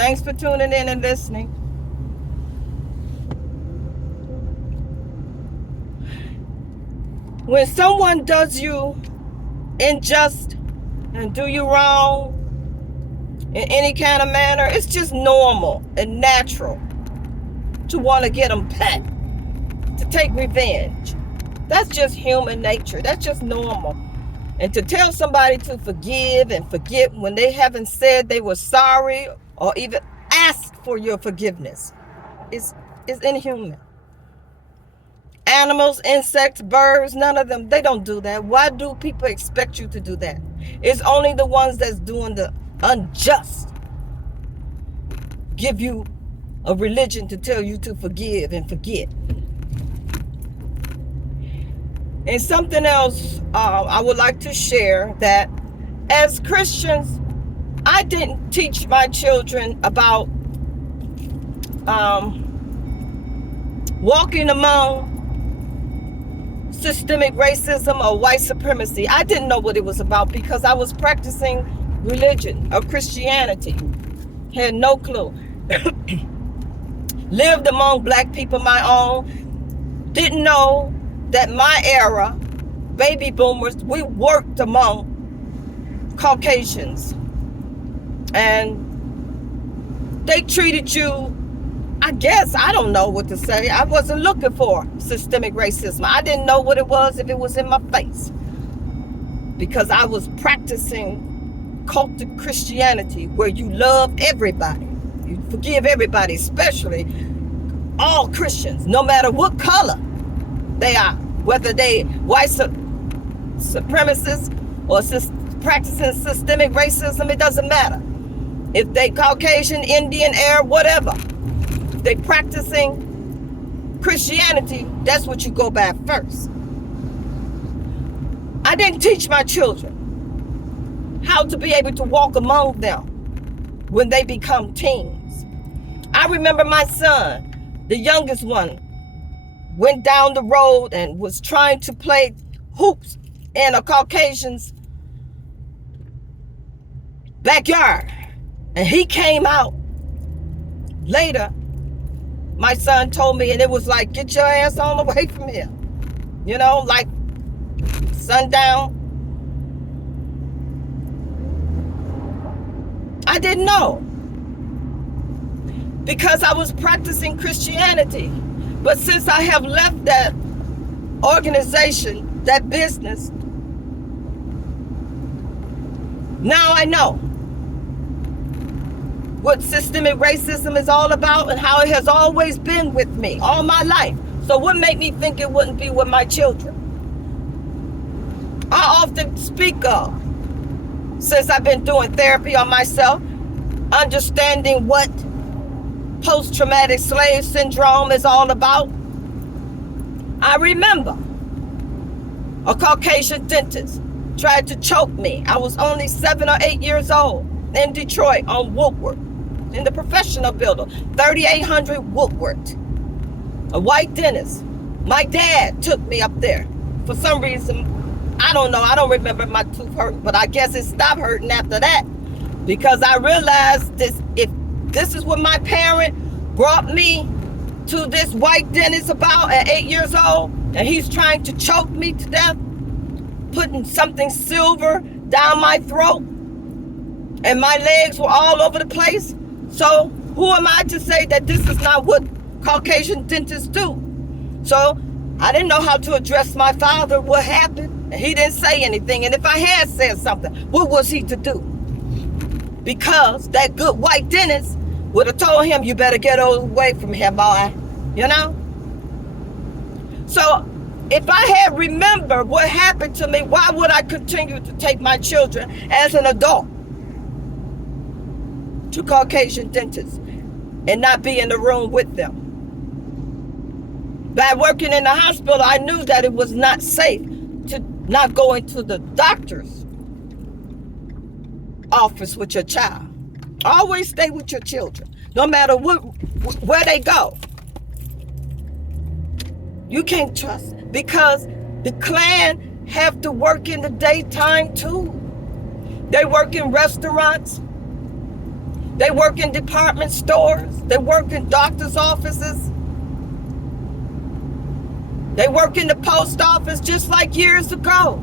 Thanks for tuning in and listening. When someone does you unjust and do you wrong in any kind of manner, it's just normal and natural to want to get them back, to take revenge. That's just human nature. That's just normal. And to tell somebody to forgive and forget when they haven't said they were sorry or even asked for your forgiveness is inhuman. Animals, insects, birds, none of them, they don't do that. Why do people expect you to do that? It's only the ones that's doing the unjust give you a religion to tell you to forgive and forget. And something else I would like to share, that as Christians, I didn't teach my children about walking among systemic racism or white supremacy. I didn't know what it was about because I was practicing religion or Christianity. Had no clue. Lived among black people my own. Didn't know that my era, baby boomers, we worked among Caucasians. And they treated you, I guess, I don't know what to say. I wasn't looking for systemic racism. I didn't know what it was if it was in my face. Because I was practicing cultic Christianity where you love everybody. You forgive everybody, especially all Christians, no matter what color they are, whether they white supremacists or practicing systemic racism, it doesn't matter. If they Caucasian, Indian, Arab, whatever, if they practicing Christianity, that's what you go by first. I didn't teach my children how to be able to walk among them when they become teens. I remember my son, the youngest one, went down the road and was trying to play hoops in a Caucasian's backyard. And he came out later. My son told me, and it was like, get your ass on away from here. You know, like sundown. I didn't know because I was practicing Christianity. But since I have left that organization, that business, now I know what systemic racism is all about and how it has always been with me all my life. So what made me think it wouldn't be with my children? I often speak of, since I've been doing therapy on myself, understanding what post-traumatic slave syndrome is all about. I remember a Caucasian dentist tried to choke me. I was only 7 or 8 years old in Detroit on Woodward, in the professional building, 3800 Woodward. A white dentist. My dad took me up there. For some reason, I don't know, I don't remember my tooth hurt, but I guess it stopped hurting after that because I realized this, if this is what my parent brought me to this white dentist about at 8 years old, and he's trying to choke me to death, putting something silver down my throat, and my legs were all over the place. So who am I to say that this is not what Caucasian dentists do? So I didn't know how to address my father, what happened. He didn't say anything. And if I had said something, what was he to do? Because that good white dentist would have told him, you better get away from here, boy. You know? So if I had remembered what happened to me, why would I continue to take my children as an adult to Caucasian dentists and not be in the room with them? By working in the hospital, I knew that it was not safe to not go into the doctor's office with your child. Always stay with your children, no matter where they go. You can't trust, because the Klan have to work in the daytime too. They work in restaurants. They work in department stores. They work in doctor's offices. They work in the post office just like years ago.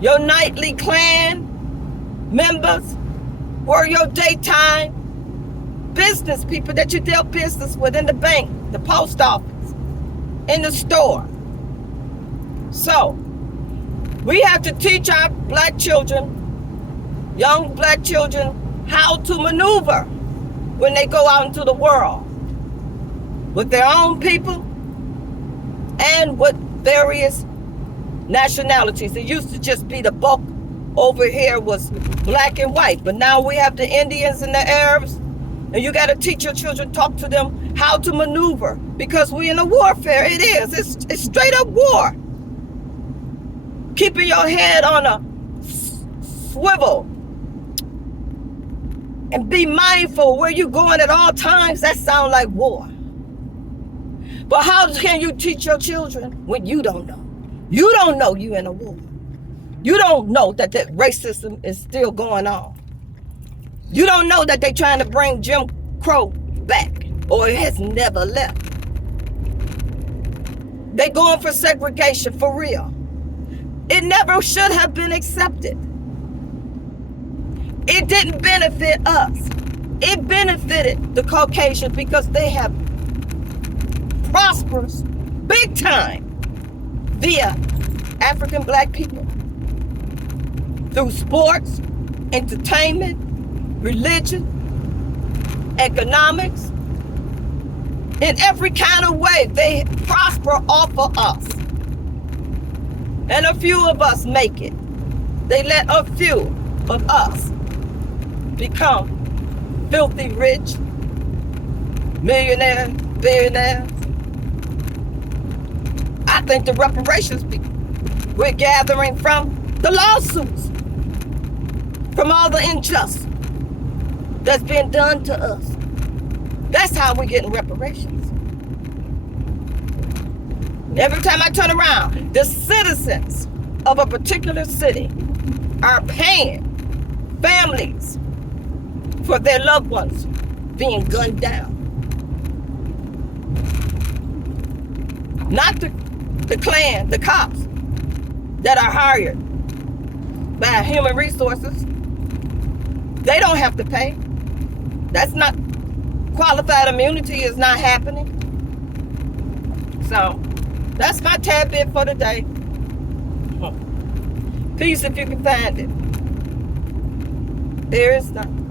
Your nightly Klan members were your daytime business people that you dealt business with in the bank, the post office, in the store. So, we have to teach our black children, young black children, how to maneuver when they go out into the world with their own people and with various nationalities. It used to just be the bulk over here was black and white, but now we have the Indians and the Arabs, and you got to teach your children, talk to them how to maneuver, because we're in a warfare. It is. It's straight up war. Keeping your head on a swivel and be mindful where you're going at all times. That sounds like war. But how can you teach your children when you don't know? You don't know you're in a war. You don't know that racism is still going on. You don't know that they're trying to bring Jim Crow back, or it has never left. They're going for segregation for real. It never should have been accepted. It didn't benefit us. It benefited the Caucasians because they have prospered big time via African black people through sports, entertainment, religion, economics. In every kind of way, they prosper off of us. And a few of us make it. They let a few of us become filthy rich, millionaires, billionaires. I think the reparations we're gathering from the lawsuits, from all the injustice that's been done to us. That's how we're getting reparations. Every time I turn around, the citizens of a particular city are paying families for their loved ones being gunned down. Not the Klan, the cops that are hired by human resources. They don't have to pay. That's not, qualified immunity is not happening. So, that's my tad bit for today. Peace if you can find it. There is none.